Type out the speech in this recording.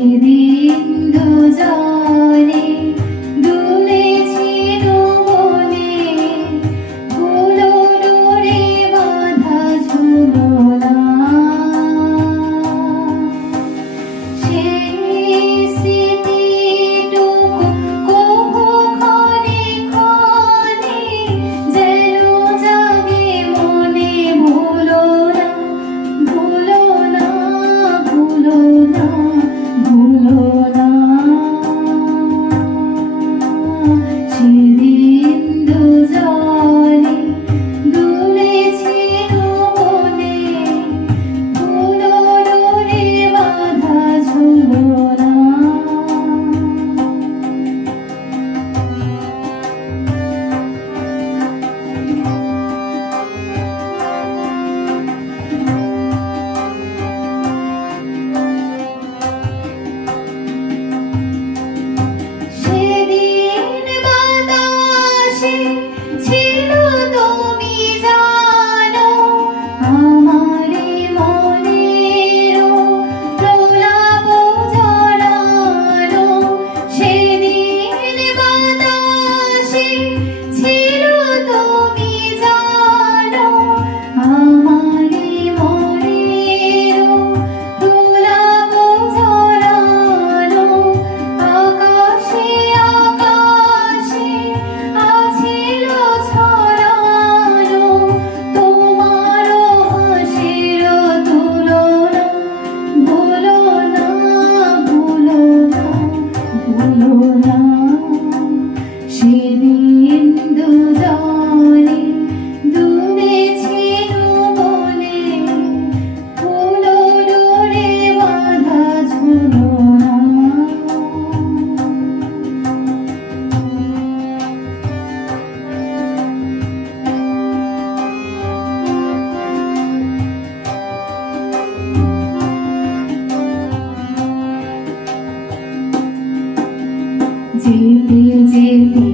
সেদিন দুজনে দুলেছিল বনে, ফুলো ডোরে বাঁধা ঝুলনা। সেই স্মৃতিটুকু কভু ক্ষণে ক্ষণে যেন জাগে মনে। ভুলো না, ভুলো না, ভুলো না, ভুলো না। সেদিন দুজনে দুলেছিল বনে, ফুলো ডোরে বাঁধা ঝুলনা। সেদিন বাতাসে ছিল তুমি জানো, আমারে মনেরও প্রলাপ ঝরানো। সেদিন বাতাসে ছিল তুমি জানো, আমারে মনেরও প্রলাপ ঝরানো। আকাশে আকাশে আছিল ছড়ানো তোমারও হাসির তুলনা। ভুলো না, ভুলো না, ভুলো না। সেদিন দুজনে দুলেছিল বনে, ফুলো ডোরে বাঁধা ঝুলনা। যেতে যেতে